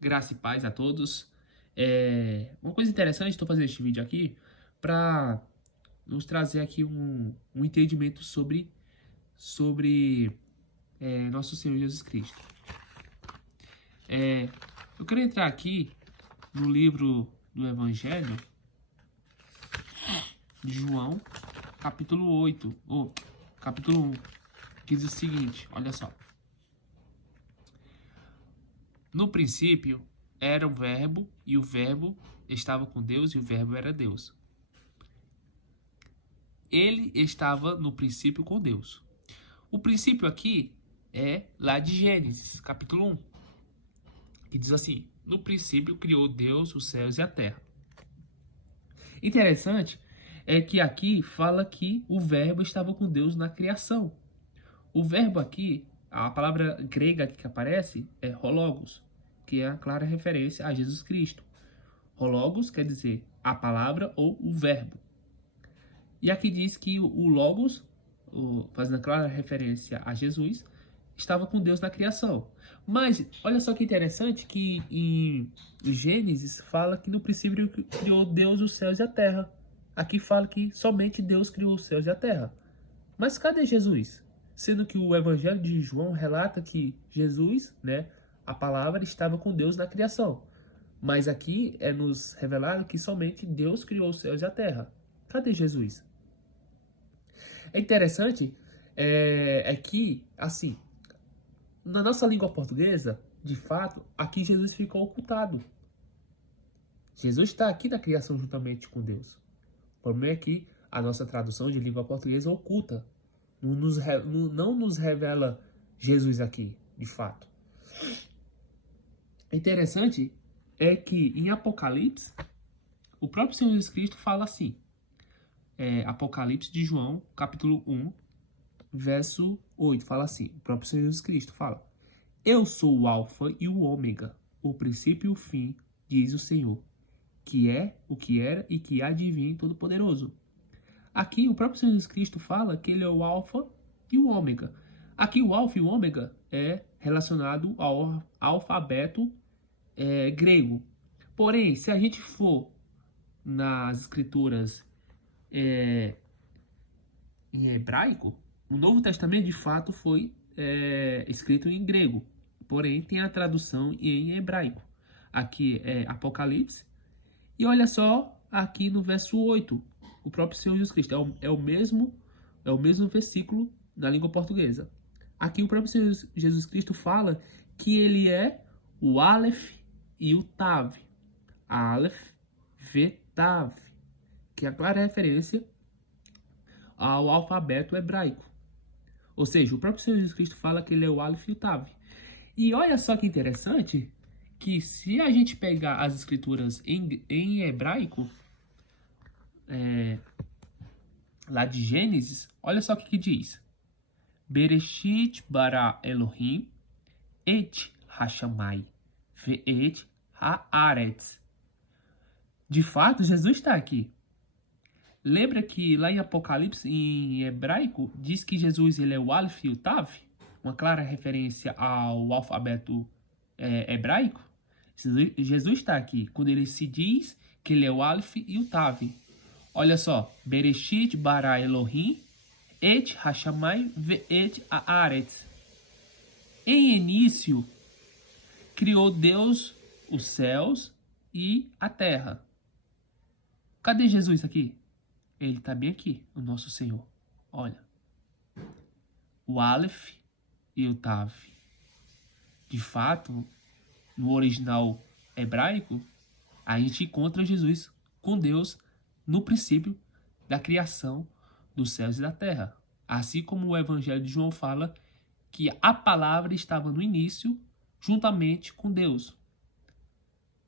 Graça e paz a todos. Uma coisa interessante, estou fazendo este vídeo aqui para nos trazer aqui um entendimento sobre nosso Senhor Jesus Cristo. Eu quero entrar aqui no livro do Evangelho de João, capítulo 8, ou capítulo 1, que diz o seguinte, olha só. No princípio era o Verbo, e o Verbo estava com Deus, e o Verbo era Deus. Ele estava no princípio com Deus. O princípio aqui é lá de Gênesis, capítulo 1, que diz assim: no princípio criou Deus os céus e a terra. Interessante é que aqui fala que o Verbo estava com Deus na criação. O verbo aqui, a palavra grega aqui que aparece é hologos, que é a clara referência a Jesus Cristo. Hologos quer dizer a palavra ou o verbo. E aqui diz que o Logos, fazendo clara referência a Jesus, estava com Deus na criação. Mas olha só que interessante que em Gênesis fala que no princípio criou Deus os céus e a terra. Aqui fala que somente Deus criou os céus e a terra. Mas cadê Jesus? Sendo que o Evangelho de João relata que Jesus, a palavra, estava com Deus na criação. Mas aqui é nos revelado que somente Deus criou os céus e a terra. Cadê Jesus? É interessante que, assim, na nossa língua portuguesa, de fato, aqui Jesus ficou ocultado. Jesus está aqui na criação juntamente com Deus. O problema é que a nossa tradução de língua portuguesa oculta. Não nos revela Jesus aqui, de fato. Interessante é que em Apocalipse, o próprio Senhor Jesus Cristo fala assim. Apocalipse de João, capítulo 1, verso 8, fala assim, o próprio Senhor Jesus Cristo fala: eu sou o alfa e o ômega, o princípio e o fim, diz o Senhor, que é, o que era e que há de vir Todo-Poderoso. Aqui o próprio Senhor Jesus Cristo fala que ele é o alfa e o ômega. Aqui o alfa e o ômega é relacionado ao alfabeto grego. Porém, se a gente for nas escrituras em hebraico, o Novo Testamento de fato foi escrito em grego, porém tem a tradução em hebraico. Aqui é Apocalipse, e olha só aqui no verso 8, o próprio Senhor Jesus Cristo, é o mesmo versículo na língua portuguesa. Aqui o próprio Senhor Jesus Cristo fala que ele é o Aleph e o Tav. Aleph, V, Tav, que é a clara referência ao alfabeto hebraico. Ou seja, o próprio Senhor Jesus Cristo fala que ele é o Aleph e o Tav. E olha só que interessante, que se a gente pegar as escrituras em hebraico, lá de Gênesis, olha só o que diz. Bereshit bara Elohim et hashamai ve'et haaretz. De fato, Jesus está aqui. Lembra que lá em Apocalipse, em hebraico, diz que Jesus ele é o Aleph e o Tav? Uma clara referência ao alfabeto hebraico? Jesus está aqui, quando ele se diz que ele é o Aleph e o Tav. Olha só, Bereshit bara Elohim et hashamai ve'et haaretz. Em início, criou Deus os céus e a terra. Cadê Jesus aqui? Ele está bem aqui, o nosso Senhor. Olha. O Aleph e o Tav. De fato, no original hebraico, a gente encontra Jesus com Deus no princípio da criação dos céus e da terra. Assim como o Evangelho de João fala que a palavra estava no início, juntamente com Deus,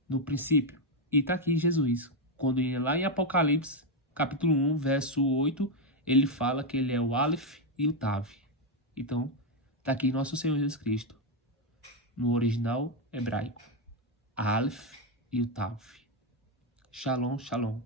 no princípio. E está aqui Jesus. Quando lá em Apocalipse, capítulo 1, verso 8, ele fala que ele é o Aleph e o Tav. Então, está aqui nosso Senhor Jesus Cristo, no original hebraico. Aleph e o Tav. Shalom, shalom.